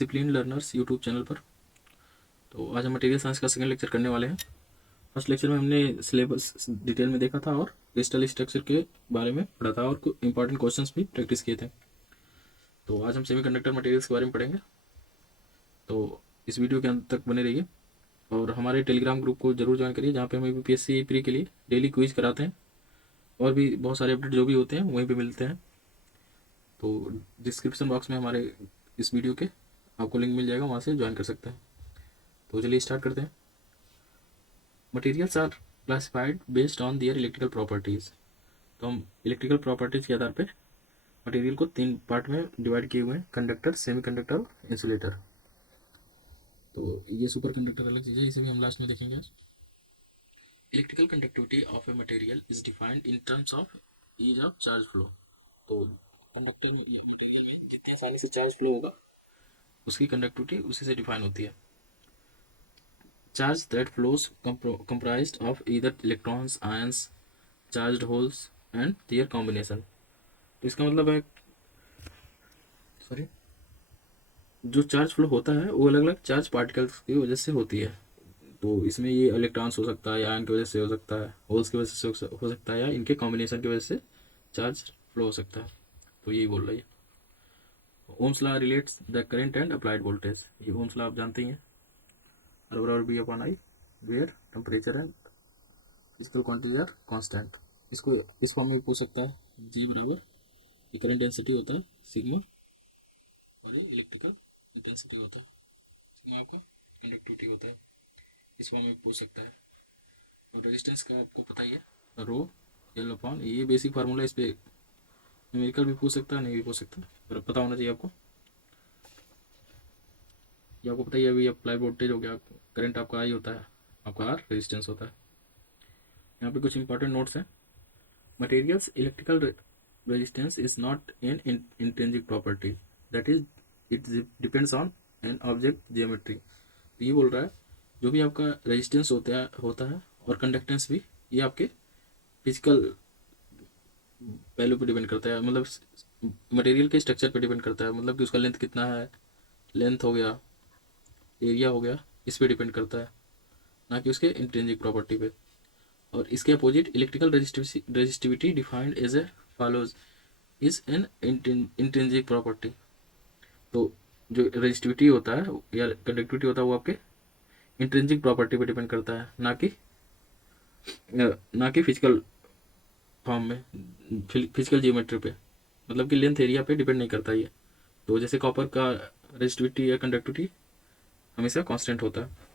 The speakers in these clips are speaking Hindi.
डिसिप्लिन लर्नर्स यूट्यूब चैनल पर। तो आज हम मटेरियल साइंस का सेकंड लेक्चर करने वाले हैं। फर्स्ट लेक्चर में हमने सिलेबस डिटेल में देखा था और क्रिस्टल स्ट्रक्चर के बारे में पढ़ा था और कुछ इंपॉर्टेंट क्वेश्चंस भी प्रैक्टिस किए थे। तो आज हम सेमीकंडक्टर मटेरियल्स के बारे में पढ़ेंगे। तो इस वीडियो के अंत तक बने रहिए और हमारे टेलीग्राम ग्रुप को जरूर ज्वाइन करिए, जहाँ पे हम यूपीएससी प्री के लिए डेली क्विज कराते हैं और भी बहुत सारे अपडेट जो भी होते हैं वहीं पे मिलते हैं। तो डिस्क्रिप्शन बॉक्स में हमारे इस वीडियो के आपको लिंक मिल जाएगा, वहाँ से ज्वाइन कर सकते हैं। तो चलिए स्टार्ट करते हैं। Materials are classified based on their electrical properties. तो हम इलेक्ट्रिकल प्रॉपर्टीज़ के आधार पे मटेरियल को 3 पार्ट में डिवाइड किए हुए हैं: कंडक्टर, सेमीकंडक्टर, इंसुलेटर। तो ये सुपर कंडक्टर अलग चीज़ है, इसे भी हम लास्ट में देखेंगे आज। Electrical conductivity of a material is defined in terms of ease of charge flow. तो कंडक्टर में मटेरियल में जितने आसानी से चार्ज फ्लो होगा उसकी कंडक्टिविटी उसी से डिफाइन होती है। Charge that flows comprised of either electrons, ions, charged holes and their combination। तो इसका मतलब है, सॉरी, जो चार्ज फ्लो होता है वो अलग अलग चार्ज पार्टिकल्स की वजह से होती है। तो इसमें ये इलेक्ट्रॉन्स हो सकता है, या आयन की वजह से हो सकता है, होल्स की वजह से हो सकता है, या इनके कॉम्बिनेशन की वजह से चार्ज फ्लो हो सकता है। तो यही बोल रही है। Ohm's law relates the current and applied voltage. ये ओम्स लॉ आप जानते ही हैं, R बराबर B upon I, where temperature and physical quantity are constant. इसको इस फॉर्म में भी पूछ सकता है, जी बराबर ये करंट डेंसिटी होता है सिग्मा और ये इलेक्ट्रिकल इंटेंसिटी होता है, सिग्मा आपका कंडक्टिविटी होता है। इस फॉर्म में भी पूछ सकता है। और रेजिस्टेंस का आपको पता ही है, रो एल अपॉन, ये बेसिक फार्मूला। इस पर न्यूमेरिकल भी पूछ सकता है, नहीं भी पूछ सकता, पर पता होना चाहिए आपको। ये आपको पता ही है, अभी अप्लाई वोल्टेज हो गया, करंट आपका आई होता है, आपका आर रेजिस्टेंस होता है। यहाँ पे कुछ इंपॉर्टेंट नोट्स हैं। Materials electrical resistance is not an intrinsic property, that is it depends on an object geometry। तो ये बोल रहा है जो भी आपका रेजिस्टेंस होता है और कंडक्टेंस भी, ये आपके फिजिकल वैल्यू पे डिपेंड करता है, मतलब मटेरियल के स्ट्रक्चर पे डिपेंड करता है, मतलब कि उसका लेंथ कितना है, लेंथ हो गया, एरिया हो गया, इस पे डिपेंड करता है, ना कि उसके इंट्रिंसिक प्रॉपर्टी पे। और इसके opposite electrical resistivity defined as a follows is an intrinsic property. तो जो रेजिस्टिविटी होता है या कंडक्टिविटी होता है वो आपके इंट्रिंसिक प्रॉपर्टी पे डिपेंड करता है, ना कि फिजिकल फॉर्म में, फिजिकल जियोमेट्री पे, मतलब कि लेंथ एरिया पे डिपेंड नहीं करता ये। तो जैसे कॉपर का रेजिस्टिविटी या कंडक्टिविटी हमेशा कांस्टेंट होता है।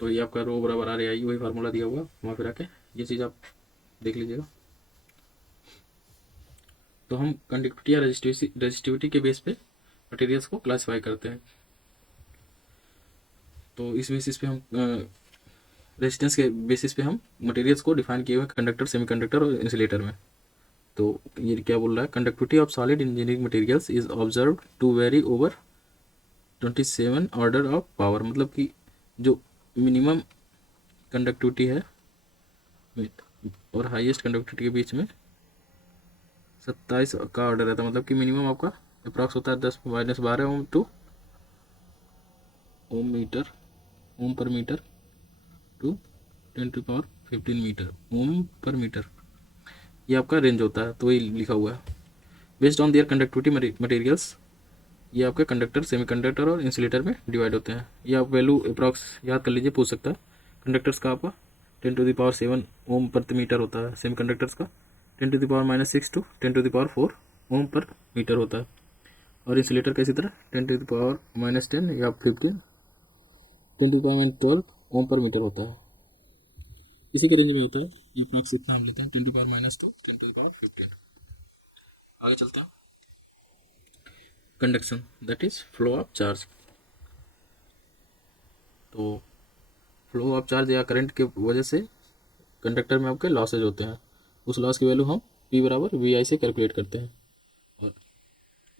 तो ये आपका रो बराबर आर आई, वही फार्मूला दिया हुआ, वहाँ फिर आके ये चीज़ आप देख लीजिएगा। तो हम कंडक्टिविटी या रेजिस्टिविटी के बेस पे मटेरियल्स को क्लासिफाई करते हैं। तो इस बेसिस पे हम रेजिस्टेंस के बेसिस पे हम मटेरियल्स को डिफाइन किए हुए कंडक्टर, सेमीकंडक्टर और इंसुलेटर में। तो ये क्या बोल रहा है, conductivity of solid engineering materials is observe to very over 27 order of power. मतलब कि जो मिनिमम कंडक्टिविटी है और हाईएस्ट कंडक्टिविटी के बीच में 27 का ऑर्डर रहता है। मतलब कि मिनिमम आपका अप्रॉक्स होता है 10⁻12 ओम टू ओम पर मीटर टू 10⁻15 मीटर ओम पर मीटर, ये आपका रेंज होता है। तो ये लिखा हुआ है based on their conductivity materials. ये आपके कंडक्टर, सेमीकंडक्टर और इंसुलेटर में डिवाइड होते हैं। ये आप वैल्यू अप्रॉक्स याद कर लीजिए, पूछ सकता है। कंडक्टर्स का आपका 10⁻7 ओम प्रति मीटर होता है, सेमीकंडक्टर्स का 10⁻⁻6 टू 10⁻4 ओम पर मीटर होता है, और इंसुलेटर का इसी तरह 10⁻10 या 15 10⁻12 ओम पर मीटर होता है। इसी के रेंज में होता है। ये अप्रॉक्स इतना हम लेते हैं, 10⁻2 10⁻15। आगे चलते हैं। Conduction that is flow of charge. तो फ्लो ऑफ चार्ज या करंट के वजह से कंडक्टर में आपके लॉसेज होते हैं। उस लॉस की वैल्यू हम P बराबर वी आई से कैलकुलेट करते हैं, और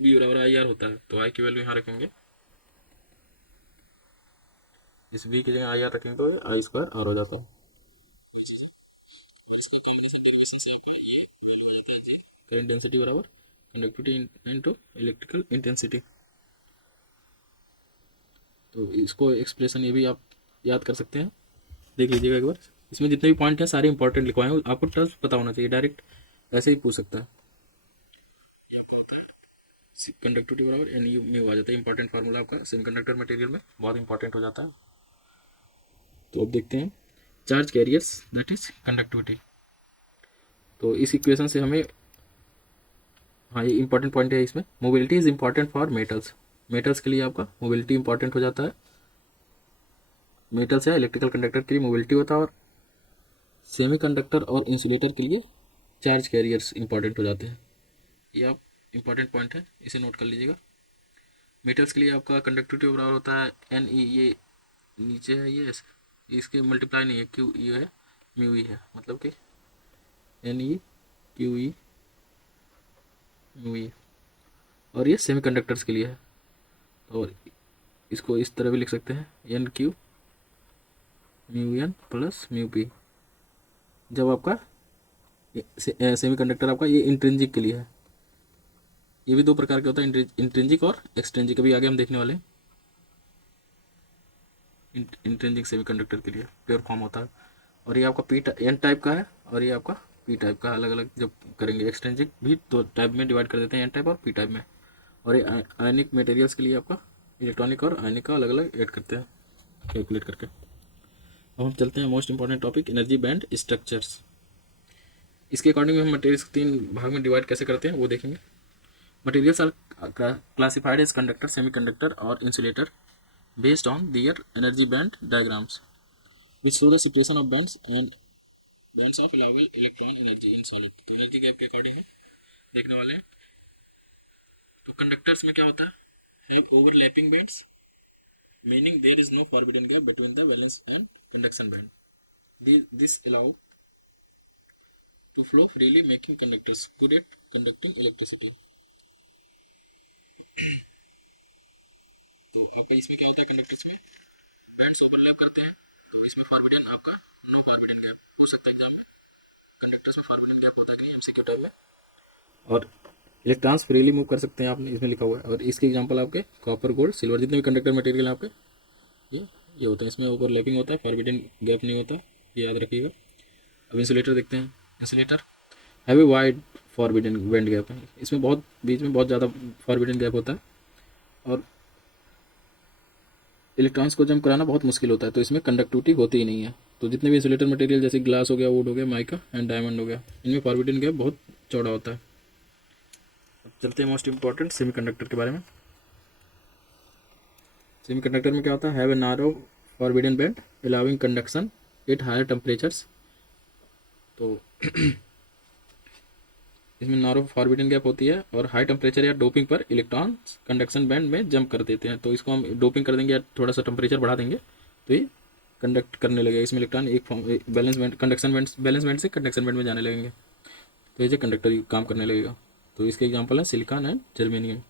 V बराबर आई आर होता है। तो आई की वैल्यू यहाँ रखेंगे, इस V की जगह आई आर रखेंगे तो आई स्क्वायर आर हो जाता है। करंट डेंसिटी बराबर कंडक्टिविटी इंटू इलेक्ट्रिकल इंटेंसिटी। तो इसको एक्सप्रेशन ये भी आप याद कर सकते हैं, देख लीजिएगा एक बार। इसमें जितने भी पॉइंट हैं सारे इंपॉर्टेंट लिखवाए हैं, आपको टर्म्स पता होना चाहिए, डायरेक्ट ऐसे ही पूछ सकता है। कंडक्टिविटी बराबर एन यू म्यू आ जाता है, इंपॉर्टेंट फार्मूला आपका सेमीकंडक्टर मटेरियल में बहुत इंपॉर्टेंट हो जाता है। तो अब देखते हैं charge carriers that is conductivity. तो इस इक्वेशन से हमें, हाँ ये इंपॉर्टेंट पॉइंट है इसमें, mobility is important for metals. Metals के लिए आपका मोबिलिटी इंपॉर्टेंट हो जाता है, मेटल्स या इलेक्ट्रिकल कंडक्टर के लिए मोबिलिटी होता है, और सेमीकंडक्टर और इंसुलेटर के लिए चार्ज कैरियर्स इंपॉर्टेंट हो जाते हैं। ये आप इंपॉर्टेंट पॉइंट है, इसे नोट कर लीजिएगा। मेटल्स के लिए आपका कंडक्टिविटी बराबर होता है एन ई, ये नीचे है ये इसके मल्टीप्लाई नहीं है, क्यू ई है म्यू ई है, मतलब कि n e q e mu e. और ये सेमीकंडक्टर्स के लिए है, और इसको इस तरह भी लिख सकते हैं n q mu n plus mu p. जब आपका सेमीकंडक्टर आपका ये इंट्रिंसिक के लिए है, ये भी दो प्रकार के होता है, इंट्रिंसिक और एक्सट्रिंसिक, अभी आगे हम देखने वाले हैं। इंट्रिंसिक सेमीकंडक्टर के लिए प्योर फॉर्म होता है, और ये आपका पी एन टाइप का है, और ये आपका पी टाइप का, अलग अलग जब करेंगे। एक्सट्रिंसिक भी दो टाइप में डिवाइड कर देते हैं, एन टाइप और पी टाइप में। और ये आयनिक मटेरियल्स के लिए आपका इलेक्ट्रॉनिक और आयनिक का अलग अलग ऐड करते हैं कैलकुलेट करके। अब हम चलते हैं most important topic, energy band structures. इसके अकॉर्डिंग हम मटेरियल्स को तीन भाग में डिवाइड कैसे करते हैं वो देखेंगे। Materials are classified as conductor, semiconductor और insulator based on their energy band diagrams which show the separation of bands and bands of allowable electron energy in solid। तो एनर्जी गैप के अकॉर्डिंग है देखने वाले हैं। तो कंडक्टर्स में क्या होता है, have overlapping bands, meaning there is no forbidden gap between the valence and conduction band. This allow to flow freely making conductors good at conducting electricity। तो आपका इसमें क्या होता है, कंडक्टर्स में बैंड्स ओवरलैप करते हैं, तो इसमें फॉरबिडन आपका नो फॉरबिडन गैप हो सकता है एग्जाम में। कंडक्टर्स में फॉरबिडन गैप होता है कि नहीं एमसीक्यू टाइप में। और इलेक्ट्रॉन्स फ्रीली मूव कर सकते हैं, आपने इसमें लिखा हुआ है। और इसके एग्जांपल आपके कॉपर, गोल्ड, सिल्वर, जितने भी कंडक्टर मटेरियल हैं आपके ये होता है। इसमें ओवरलैपिंग होता है, फॉरबिडन गैप नहीं होता, ये याद रखिएगा। अब इंसुलेटर देखते हैं। Insulator heavy wide forbidden band gap है, इसमें बहुत बीच में बहुत ज़्यादा फॉरबिडन गैप होता है, और इलेक्ट्रॉन्स को जम कराना बहुत मुश्किल होता है, तो इसमें कंडक्टिविटी होती ही नहीं है। तो जितने भी इंसुलेटर मटेरियल जैसे ग्लास हो गया, वुड हो गया, माइका एंड डायमंड हो गया, इनमें फॉरबिडन गैप बहुत चौड़ा होता है। अब चलते हैं मोस्ट इंपॉर्टेंट सेमीकंडक्टर के बारे में। सेमीकंडक्टर में क्या होता है, have a narrow forbidden band allowing conduction at higher temperatures. तो इसमें नारो फॉरबिडन गैप होती है, और हाई टेम्परेचर या डोपिंग पर इलेक्ट्रॉन कंडक्शन बैंड में जंप कर देते हैं। तो इसको हम डोपिंग कर देंगे या थोड़ा सा टेम्परेचर बढ़ा देंगे तो ये कंडक्ट करने लगेगा। इसमें इलेक्ट्रॉन एक balance band, conduction band, balance band से कंडक्शन बैंड में जाने लगेंगे, तो ये कंडक्टर काम करने लगेगा। तो इसके एग्जाम्पल है सिलिकॉन एंड जर्मेनियम,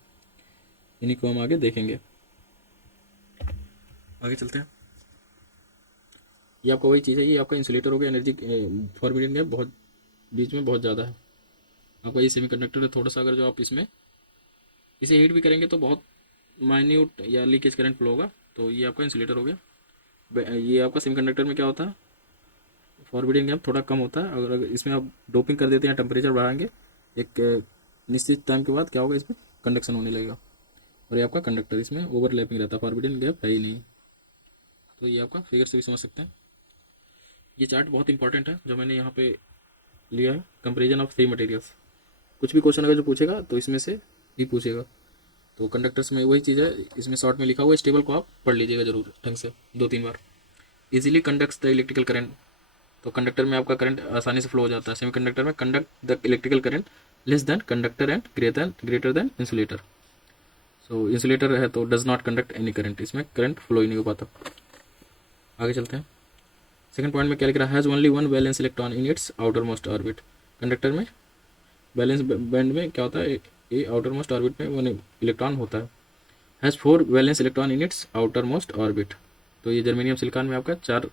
इन्हीं को हम आगे देखेंगे। आगे चलते हैं। ये आपका वही चीज़ है, ये आपका इंसुलेटर हो गया। एनर्जी फॉरबिडन गैप बहुत बीच में बहुत ज़्यादा है आपका। ये सेमीकंडक्टर है, थोड़ा सा अगर जो आप इसमें इसे हीट भी करेंगे तो बहुत माइन्यूट या लीकेज करंट फ्लो होगा। तो ये आपका इंसुलेटर हो गया। ये आपका सेमीकंडक्टर में क्या होता है, फॉरबिडन गैप थोड़ा कम होता है। अगर इसमें आप डोपिंग कर देते हैं, टेम्परेचर बढ़ाएंगे, एक निश्चित टाइम के बाद क्या होगा, इसमें कंडक्शन होने लगेगा। और ये आपका कंडक्टर, इसमें ओवरलैपिंग रहता है, फॉरबिडन गैप है ही नहीं। तो ये आपका फिगर से भी समझ सकते हैं। ये चार्ट बहुत इंपॉर्टेंट है जो मैंने यहाँ पे लिया है, कंपेरिजन ऑफ थ्री मटेरियल्स। कुछ भी क्वेश्चन अगर जो पूछेगा तो इसमें से ही पूछेगा। तो कंडक्टर्स में वही चीज़ है, इसमें शॉर्ट में लिखा हुआ है, स्टेबल को आप पढ़ लीजिएगा जरूर ढंग से 2-3 बार। Easily conducts the electrical current. तो कंडक्टर में आपका करंट आसानी से फ्लो हो जाता है। सेमीकंडक्टर में conduct the electrical current less than conductor and greater than insulator. So insulator है तो does not conduct any current, इसमें करंट फ्लो ही नहीं हो पाता। आगे चलते हैं। सेकंड पॉइंट में क्या लिख रहा है, has only one valence electron in its outer most orbit. Conductor में बैलेंस बैंड में क्या होता है, ये आउटर मोस्ट ऑर्बिट में वन इलेक्ट्रॉन होता है। Has 4 valence electron in its outer most orbit. तो ये जर्मेनियम सिलिकॉन में आपका 4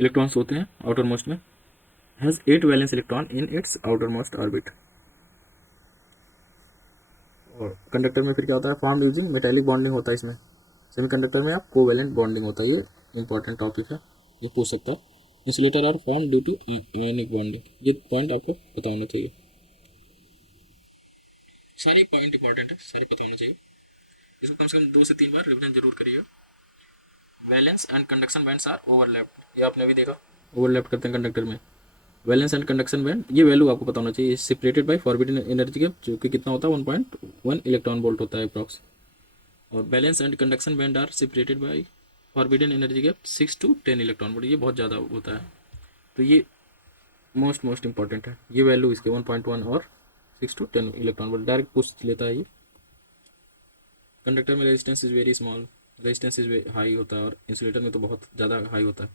इलेक्ट्रॉन्स होते हैं आउटर मोस्ट में। Has 8 valence electron in its outer most orbit. और कंडक्टर में फिर क्या होता है, फॉर्म यूजिंग मेटेलिक बॉन्डिंग होता है इसमें। सेमीकंडक्टर में आप कोवेलेंट बॉन्डिंग होता है, ये इंपॉर्टेंट टॉपिक है, ये पूछ सकता है। Insulator are form due to ionic bonding, ये पॉइंट आपको पता होना चाहिए। सारे पॉइंट इंपॉर्टेंट है, सारे पता होना चाहिए। इसको कम से कम 2 से 3 बार रिविजन जरूर करिए। Valence and conduction bands are overlapped, ये आपने भी देखा, ओवरलैप करते हैं कंडक्टर में। वैलेंस एंड कंडक्शन बैंड, ये वैल्यू आपको पता होना चाहिए। Separated by forbidden energy gap, जो कि कितना होता है 1.1 इलेक्ट्रॉन वोल्ट होता है अप्रॉक्स। और valence and conduction band are separated by forbidden energy gap 6 to 10 electron volt, ये बहुत ज़्यादा होता है। तो ये मोस्ट इंपॉर्टेंट है, ये वैल्यू इसके 1.1 और 6 to 10 इलेक्ट्रॉन वोल्ट डायरेक्ट पूछ लेता है ये। कंडक्टर में resistance is very small, resistance is high होता है, और इंसुलेटर में तो बहुत ज़्यादा हाई होता है।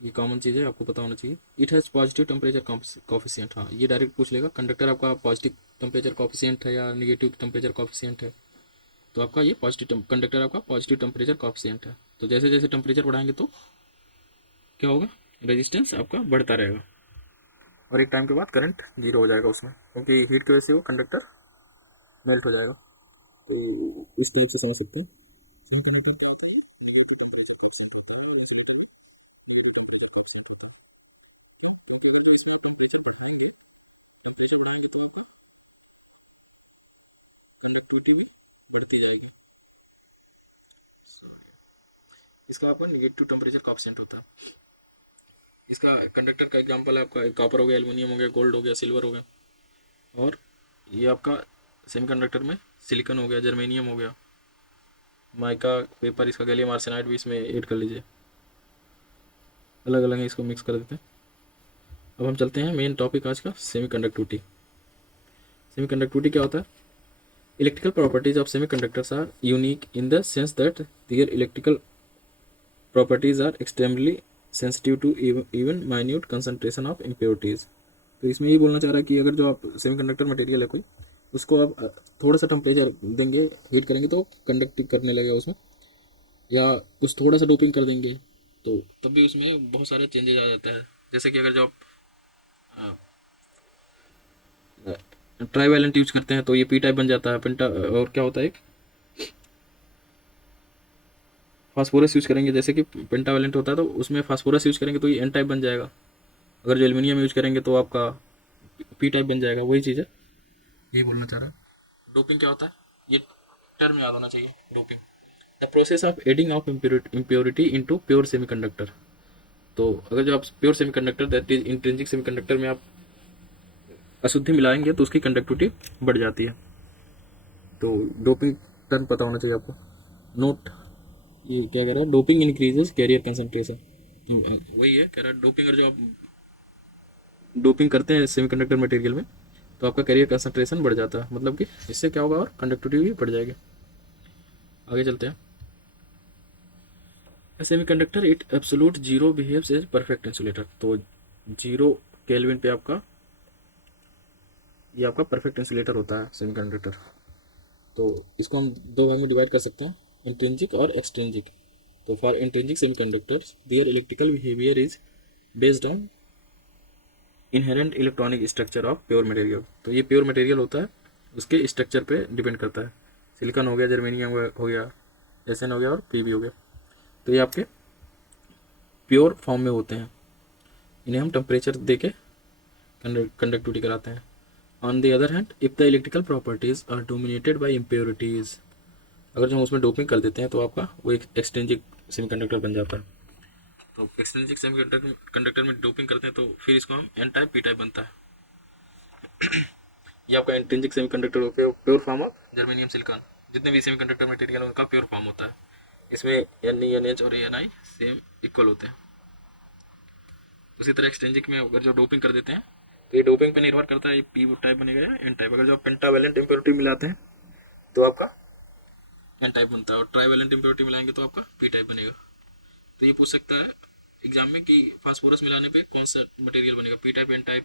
ये कॉमन चीज़ है, आपको पता होना चाहिए। It has positive temperature coefficient, हाँ ये डायरेक्ट पूछ लेगा, कंडक्टर आपका पॉजिटिव टेम्परेचर कॉफिशिएंट है या निगेटिव टेम्परेचर कॉफिशिएंट है। तो आपका ये पॉजिटिव कंडक्टर आपका पॉजिटिव टेम्परेचर कॉफिशिएंट है। तो जैसे जैसे टेम्परेचर बढ़ाएंगे तो क्या होगा, रेजिस्टेंस आपका बढ़ता रहेगा, और एक टाइम के बाद करंट जीरो हो जाएगा उसमें, क्योंकि हीट की वजह से वो कंडक्टर मेल्ट हो जाएगा। तो इस तरीके से समझ सकते हैं। सेमी कंडक्टर क्या होता है, नेगेटिव टेम्परेचर कॉफिशिएंट होता है, और इंसुलेटर में नेगेटिव टेम्परेचर कॉफिशिएंट होता है। क्योंकि अगर तो इसमें आप टेम्परेचर बढ़ाएंगे तो आपका कंडक्टिविटी भी बढ़ती जाएगी। इसका आपका निगेटिव टेम्परेचर कॉफिशिएंट होता है। इसका कंडक्टर का एग्जांपल है आपका कॉपर हो गया, एल्युमिनियम हो गया, गोल्ड हो गया, सिल्वर हो गया, और ये आपका सेमीकंडक्टर में सिलिकॉन हो गया, जर्मेनियम हो गया, माइका पेपर, इसका गैलियम आर्सेनाइड भी इसमें ऐड कर लीजिए, अलग अलग है, इसको मिक्स कर देते हैं। अब हम चलते हैं मेन टॉपिक आज का, सेमीकंडक्टिविटी। सेमीकंडक्टिविटी क्या होता है? Electrical properties of semiconductors are unique in the sense that their electrical properties are extremely sensitive to even minute concentration of impurities. तो इसमें ये बोलना चाह रहा है कि अगर जो आप सेमीकंडक्टर मटेरियल है कोई, उसको आप थोड़ा सा टेम्परेचर देंगे, हीट करेंगे तो कंडक्ट करने लगेगा उसमें, या कुछ थोड़ा सा डोपिंग कर देंगे तो तब भी उसमें बहुत सारे चेंजेस आ जाता है। जैसे कि अगर जो आप ट्राईवैलेंट यूज करते हैं तो ये पी टाइप बन जाता है, पेंटा, और क्या होता है, फास्फोरस यूज करेंगे जैसे कि पेंटावैलेंट होता है तो उसमें फास्फोरस यूज करेंगे तो ये एन टाइप बन जाएगा। अगर जो एल्यूमिनियम यूज करेंगे तो आपका पी टाइप बन जाएगा, वही चीज़ है, यही बोलना चाह रहा है। डोपिंग क्या होता है, ये टर्म याद होना चाहिए। Doping, the process of adding of impurity into pure semiconductor. तो अगर जो आप pure semiconductor, that is intrinsic semiconductor में आप अशुद्धि मिलाएंगे तो उसकी कंडक्टिविटी बढ़ जाती है। तो डोपिंग टर्म पता होना चाहिए आपको। नोट, ये क्या कह रहा है, डोपिंग इंक्रीजेस कैरियर कंसंट्रेशन, वही है कह रहा है। डोपिंग, अगर जो आप डोपिंग करते हैं सेमीकंडक्टर मटेरियल में तो आपका कैरियर कंसंट्रेशन बढ़ जाता है, मतलब कि इससे क्या होगा, और कंडक्टिविटी भी बढ़ जाएगी। आगे चलते हैं। Semiconductor it absolute zero behaves as perfect insulator. तो जीरो केल्विन पे आपका, ये आपका परफेक्ट इंसुलेटर होता है सेमीकंडक्टर। तो इसको हम दो भाग में डिवाइड कर सकते हैं, इंट्रिंसिक और एक्सट्रिंसिक। तो for intrinsic semiconductors their electrical behaviour is based on inherent electronic structure of pure material. तो ये प्योर मटेरियल होता है, उसके स्ट्रक्चर पे डिपेंड करता है। सिलिकॉन हो गया, जर्मेनियम हो गया, एसएन हो गया, और पीबी हो गया, तो ये आपके प्योर फॉर्म में होते हैं। इन्हें हम टेम्परेचर दे के कंडक्टिविटी कराते हैं। On the other hand, if the electrical properties are dominated by impurities, अगर जो हम उसमें डोपिंग कर देते हैं तो आपका वो एक एक्सट्रिंसिक सेमीकंडक्टर बन जाता है। तो एक्सट्रिंसिक सेमीकंडक्टर में डोपिंग करते हैं तो फिर इसको हम एन टाइप पी टाइप बनता है। ये आपका इंट्रिंसिक सेमीकंडक्टर हो गया, pure form of germanium silicon. जितने भी सेमीकंडक्टर मटेरियल उनका प्योर फॉर्म होता है। इसमें एन ई एन एच और एन आई सेम इक्वल होते हैं। उसी तरह एक्सट्रिंसिक में अगर जो डोपिंग कर देते हैं तो ये डोपिंग पे निर्भर करता है, ये पी टाइप बनेगा या एन टाइप। अगर जो आप पेंटावैलेंट इम्प्योरिटी मिलाते हैं तो आपका एन टाइप बनता है, और ट्राईवैलेंट इम्प्योरिटी मिलाएंगे तो आपका पी टाइप बनेगा। तो ये पूछ सकता है एग्जाम में कि फास्फोरस मिलाने पे कौन सा मटेरियल बनेगा, पी टाइप, एन टाइप।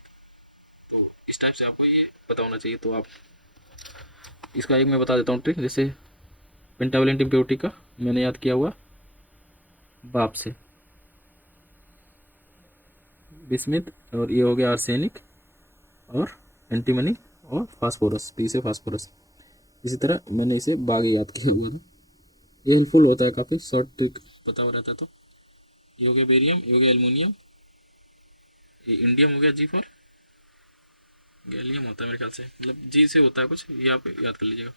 तो इस टाइप से आपको ये पता होना चाहिए। तो आप इसका एक मैं बता देता हूँ ट्रिक, जैसे पेंटावैलेंट इम्प्योरिटी का मैंने याद किया हुआ बाप से, बिस्मिथ, और ये हो गया आर्सेनिक और एंटीमनी, और फास्फोरस, पी से फास्फोरस। इसी तरह मैंने इसे बाग याद किया हुआ था। ये हेल्पफुल होता है काफ़ी, शॉर्ट ट्रिक पता हो रहता है तो। ये हो गया बेरियम, ये हो गया एल्युमिनियम, ये इंडियम हो गया, जी फॉर गैलियम होता है मेरे ख्याल से, मतलब जी से होता है कुछ, ये आप याद कर लीजिएगा।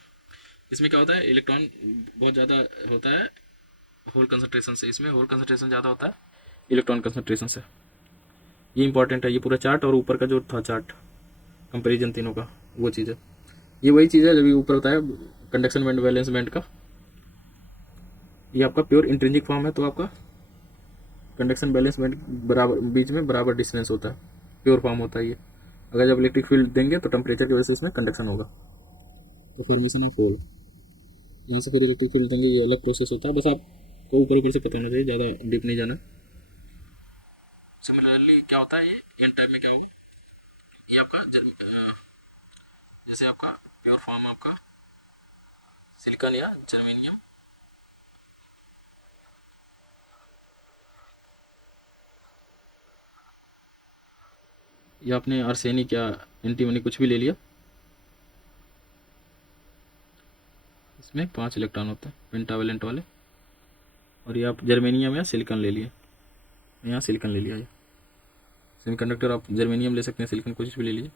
इसमें क्या होता है, इलेक्ट्रॉन बहुत ज़्यादा होता है होल कंसंट्रेशन से, इसमें होल कंसंट्रेशन ज़्यादा होता है इलेक्ट्रॉन कंसंट्रेशन से। ये इंपॉर्टेंट है, ये पूरा चार्ट और ऊपर का जो था चार्ट कंपेरिजन तीनों का, वो चीज़ है। ये वही चीज़ है जब ये ऊपर होता है कंडक्शन बैंड वैलेंस बैंड का, ये आपका प्योर इंट्रिंसिक फॉर्म है, तो आपका कंडक्शन बैलेंस बैंड बराबर बीच में बराबर डिस्टेंस होता है, प्योर फॉर्म होता है ये। अगर जब इलेक्ट्रिक फील्ड देंगे तो टेम्परेचर की वजह से इसमें कंडक्शन होगा, तो फॉर्मेशन ऑफ होल। यहाँ से फिर इलेक्ट्रिक फील्ड देंगे, ये अलग प्रोसेस होता है, बस आपको ऊपर ऊपर से पता होना चाहिए, ज़्यादा डीप नहीं जाना। सिमिलरली क्या होता है ये एन टाइप में क्या होगा, ये आपका जैसे आपका प्योर फॉर्म आपका सिलिकॉन या जर्मेनियम, या आपने आर्सेनिक या एंटीमनी कुछ भी ले लिया, इसमें 5 इलेक्ट्रॉन होते हैं पेंटावेलेंट वाले। और ये आप जर्मेनियम या सिलिकॉन ले लिए, यहाँ सिलिकॉन ले लिया, ये सेमीकंडक्टर आप जर्मेनियम ले सकते हैं, सिलिकॉन कुछ भी ले लीजिए।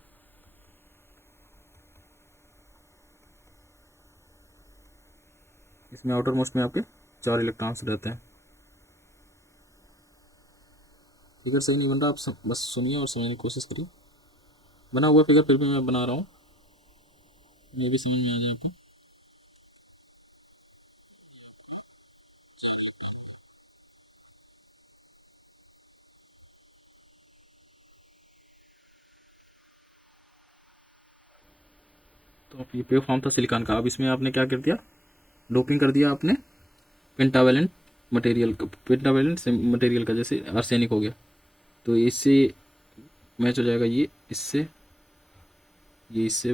इसमें आउटर मोस्ट में आपके 4 इलेक्ट्रॉन्स रहते हैं। फिगर सही नहीं बन रहा, आप बस सुनिए और समझने की कोशिश करिए। बना हुआ फिगर फिर भी मैं बना रहा हूँ, ये भी समझ में आ जाए आपको। तो आप ये पे फॉर्म था सिलिकॉन का, अब इसमें आपने क्या कर दिया, डोपिंग कर दिया आपने पेंटावेलेंट मटेरियल का, पेंटावेलेंट मटेरियल का, जैसे आर्सेनिक हो गया, तो इससे मैच हो जाएगा ये इससे, ये इससे,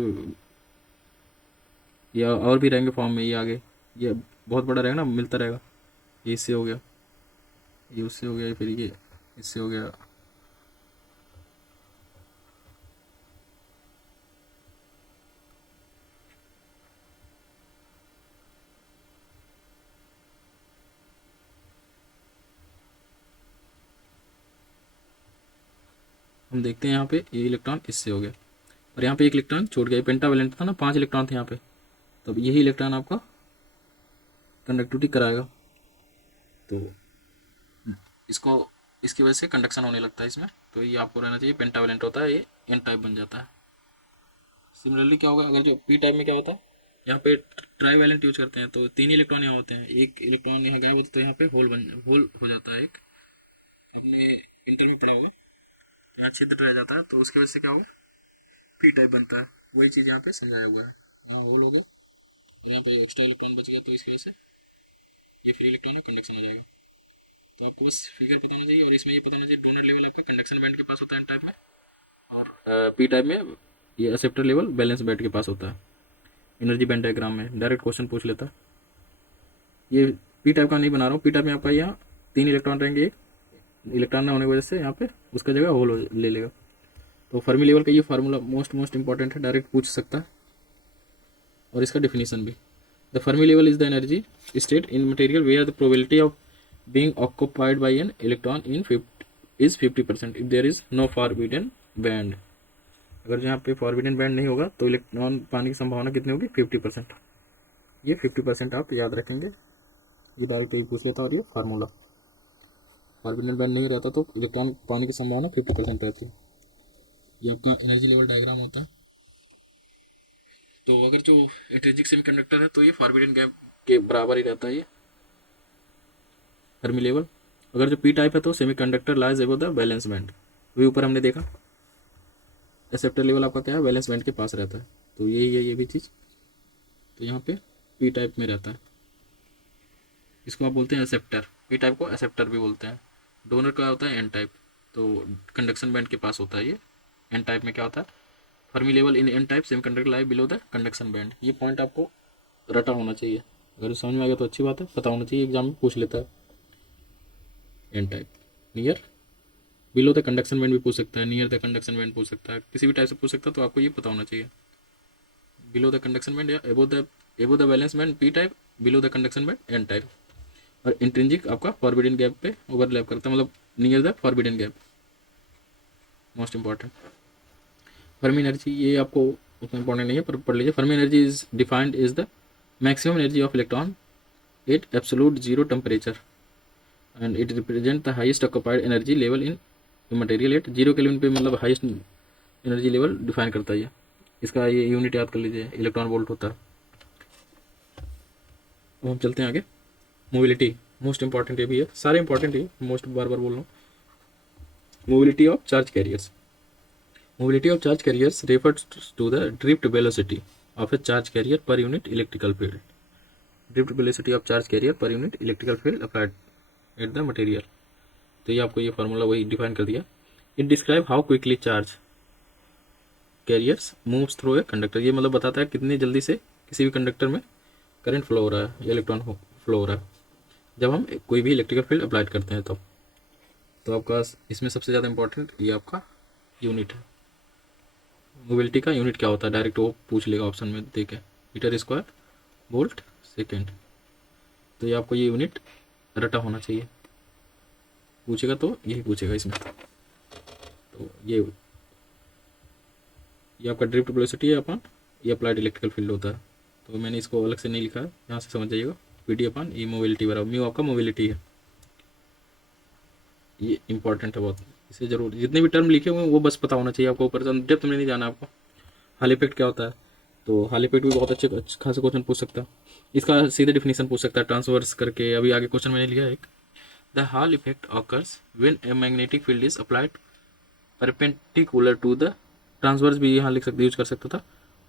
या और भी रहेंगे फॉर्म में ये आगे, ये बहुत बड़ा रहेगा ना, मिलता रहेगा। ये इससे हो गया, ये उससे हो गया, फिर ये इससे हो गया। हम देखते हैं यहाँ पे ये इलेक्ट्रॉन इससे हो गया, और यहाँ पे एक इलेक्ट्रॉन छूट गया, पेंटावेलेंट था ना, 5 इलेक्ट्रॉन थे यहाँ पे, तब यही इलेक्ट्रॉन आपका कंडक्टिविटी कराएगा, तो इसको इसकी वजह से कंडक्शन होने लगता है इसमें, तो ये आपको रहना चाहिए पेंटावेलेंट होता है, ये एन टाइप बन जाता है। सिमिलरली क्या होगा, अगर जो पी टाइप में क्या होता है, यहाँ पे ट्राई वैलेंट यूज करते हैं, तो 3 इलेक्ट्रॉन यहाँ होते हैं, एक इलेक्ट्रॉन यहाँ गायब होता है, तो यहाँ पे होल हो जाता है एक, अपने इंटर में पड़ा होगा, यहाँ छिद्र रह जाता है, तो उसकी वजह से क्या होगा, पी टाइप बनता है। वही चीज़ यहाँ पे समझाया हुआ है, यहाँ होल हो गया, तो यहाँ पे एक्स्ट्रा इलेक्ट्रॉन बच गया, तो इसकी वजह से ये फ्री इलेक्ट्रॉन है, कंडक्शन हो जाएगा। तो आपको बस फिगर पता होना चाहिए, और इसमें ये पता होना चाहिए डोनर लेवल आपका कंडक्शन बैंड के पास होता है एन टाइप में, और पी टाइप में ये एक्सेप्टर लेवल बैलेंस बैंड के पास होता है। एनर्जी बैंड डायग्राम में डायरेक्ट क्वेश्चन पूछ लेता है। ये पी टाइप का नहीं बना रहा हूँ, पी टाइप में आपका यहाँ 3 इलेक्ट्रॉन रहेंगे, एक इलेक्ट्रॉन ना होने की वजह से यहाँ पे उसका जगह होल ले लेगा। तो फर्मी लेवल का ये फार्मूला मोस्ट इंपॉर्टेंट है, डायरेक्ट पूछ सकता है, और इसका डिफिनीशन भी। The Fermi level is the energy state in material where the probability of being occupied by an electron in 50 is 50% if there is no forbidden band। अगर यहाँ पे फॉरबिडन बैंड नहीं होगा तो इलेक्ट्रॉन पाने की संभावना कितनी होगी, 50%। ये 50% आप याद रखेंगे, ये डायरेक्ट यही पूछ लेता, और ये फार्मूला, फॉरबिडन बैंड नहीं रहता तो इलेक्ट्रॉन पाने की संभावना 50% रहती है। ये आपका एनर्जी लेवल डायग्राम होता है। तो अगर जो इंट्रिंसिक सेमीकंडक्टर है तो ये फॉरबिडन गैप के बराबर ही रहता है ये फर्मी लेवल। अगर जो पी टाइप है तो semiconductor lies above the valence band, वही ऊपर हमने देखा। एक्सेप्टर लेवल आपका क्या है, बैलेंस बैंड के पास रहता है, तो यही है ये भी चीज़। तो यहाँ पे पी टाइप में रहता है, इसको आप बोलते हैं एक्सेप्टर, पी टाइप को एक्सेप्टर भी बोलते हैं। डोनर का होता है एन टाइप, तो कंडक्शन बैंड के पास होता है ये। एन टाइप में क्या होता है, Fermi level in an type semiconductor lie below the conduction band. ये पॉइंट आपको रटा होना चाहिए, अगर समझ में आ गया तो अच्छी बात है, पता होना चाहिए, एग्जाम में पूछ लेता है। N type near below the conduction band भी पूछ सकता है, नियर द कंडक्शन बैंड पूछ सकता है, किसी भी टाइप से पूछ सकता है, तो आपको ये पता होना चाहिए। बिलो द कंडक्शन बैंड या above the valence band p type, below the conduction band n type. और इंट्रिंसिक आपका फॉरबिडन गैप पे ओवरलैप करता है, मतलब near the forbidden gap, most important. Fermi energy ये आपको उतना इंपॉर्टेंट नहीं है पर पढ़ लीजिए। Fermi energy is defined is the maximum energy of electron at absolute zero temperature and it represent the highest occupied energy level in material at zero kelvin पे, मतलब हाइस्ट एनर्जी लेवल डिफाइन करता है ये। इसका ये यूनिट याद कर लीजिए, इलेक्ट्रॉन वोल्ट होता है। अब हम चलते हैं आगे। मोबिलिटी मोस्ट इंपॉर्टेंट ये भी है, सारे इंपॉर्टेंट ही मोस्ट बार बार बोल रहा हूँ। Mobility of charge carriers. Mobility of charge carriers refers to the drift velocity of a charge carrier per unit electrical field. Drift velocity of charge carrier per unit electrical field applied at the material. तो ये आपको ये फार्मूला वही डिफाइन कर दिया। It describe how quickly charge carriers moves through a conductor. ये मतलब बताता है कितनी जल्दी से किसी भी कंडक्टर में करंट फ्लो हो रहा है या इलेक्ट्रॉन फ्लो हो रहा है जब हम कोई भी इलेक्ट्रिकल फील्ड अप्लाई करते हैं तब। तो आपका इसमें सबसे ज़्यादा इंपॉर्टेंट ये आपका यूनिट है। मोबिलिटी का यूनिट क्या होता है डायरेक्ट वो पूछ लेगा ऑप्शन में देके, मीटर स्क्वायर वोल्ट सेकेंड। तो ये आपको ये यूनिट रटा होना चाहिए, पूछेगा तो यही पूछेगा इसमें। तो ये आपका ड्रिफ्ट वेलोसिटी है अपन, ये अप्लाइड इलेक्ट्रिकल फील्ड होता है। तो मैंने इसको अलग से नहीं लिखा है, यहाँ से समझ जाइएगा। पी डी अपन ई मोबिलिटी बराबर म्यू आपका मोबिलिटी है। ये इंपॉर्टेंट है बहुत, इसे जरूर जितने भी टर्म लिखे हुए हैं वो बस पता होना चाहिए आपको, ऊपर डेप्थ में नहीं जाना आपको। हॉल इफेक्ट क्या होता है, तो हॉल इफेक्ट भी बहुत अच्छे खासे क्वेश्चन पूछ सकता है। इसका सीधे डिफिनीशन पूछ सकता है ट्रांसवर्स करके। अभी आगे क्वेश्चन मैंने लिया एक, the Hall effect occurs when a magnetic field is applied perpendicular to the, transverse भी यहाँ लिख सकते यूज कर सकता था,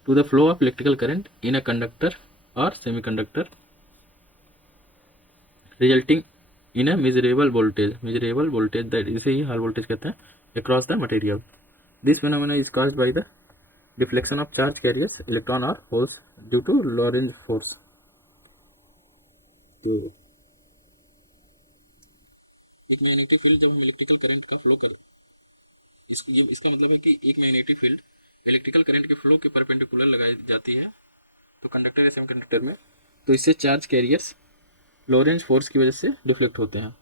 to the flow of electrical current in a conductor और semiconductor resulting in a measurable voltage that, इसे ही हॉल वोल्टेज कहते हैं, across the material. This phenomena is caused by the deflection of charge carriers electron और holes due to Lorentz force. तो एक मैग्नेटिक फील्ड जब हम इलेक्ट्रिकल करंट का फ्लो कर, इसका मतलब है कि एक मैग्नेटिक फील्ड इलेक्ट्रिकल करंट के फ्लो के परपेंडिकुलर लगाई जाती है तो कंडक्टर या सेमीकंडक्टर में, तो इससे चार्ज कैरियर्स लॉरेंज फोर्स की वजह से डिफ्लेक्ट होते हैं।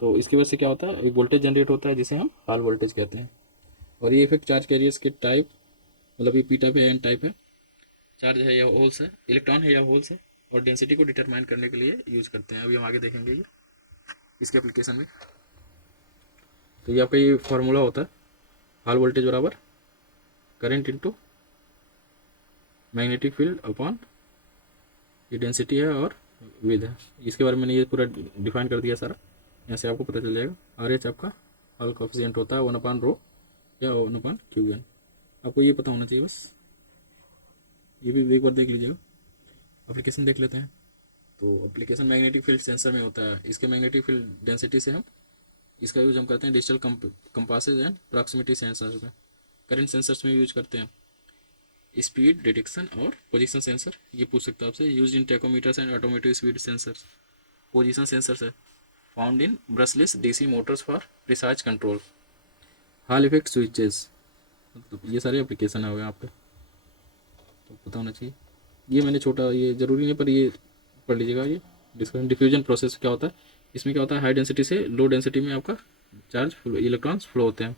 तो इसकी वजह से क्या होता है, एक वोल्टेज जनरेट होता है जिसे हम हॉल वोल्टेज कहते हैं। और ये इफेक्ट चार्ज कैरियर्स के टाइप, मतलब ये पी टाइप है एन टाइप है, चार्ज है या होल्स है, इलेक्ट्रॉन है या होल्स है, और डेंसिटी को डिटरमाइन करने के लिए यूज करते हैं। अभी हम आगे देखेंगे ये इसके एप्लीकेशन में। तो ये आपका ये फार्मूला होता है, हॉल वोल्टेज बराबर current into magnetic field upon ये डेंसिटी है और विद है। इसके बारे में मैंने ये पूरा डिफाइन कर दिया सारा, यहाँ से आपको पता चल जाएगा। आर एच आपका हॉल कोफिशिएंट होता है 1/रो या 1/QN, आपको ये पता होना चाहिए बस। ये भी एक बार देख लीजिएगा। एप्लीकेशन देख लेते हैं। तो एप्लीकेशन मैग्नेटिक फील्ड सेंसर में होता है। इसके मैग्नेटिक फील्ड डेंसिटी से हम इसका यूज हम करते हैं digital compasses and proximity sensors में, करंट सेंसर्स में यूज करते हैं। स्पीड डिटेक्शन और पोजीशन सेंसर ये पूछ सकता है आपसे, use in tachometers and automotive speed sensors. Position sensors है found in brushless DC motors for precise control. Hall effect switches, मतलब ये सारे एप्लीकेशन है यहाँ पे, तो पता होना चाहिए। ये मैंने छोटा, ये ज़रूरी नहीं पर ये पढ़ लीजिएगा। ये डिस्कशन डिफ्यूजन प्रोसेस क्या होता है, इसमें क्या होता है, हाई डेंसिटी से लो डेंसिटी में आपका चार्ज इलेक्ट्रॉन्स फ्लो होते हैं।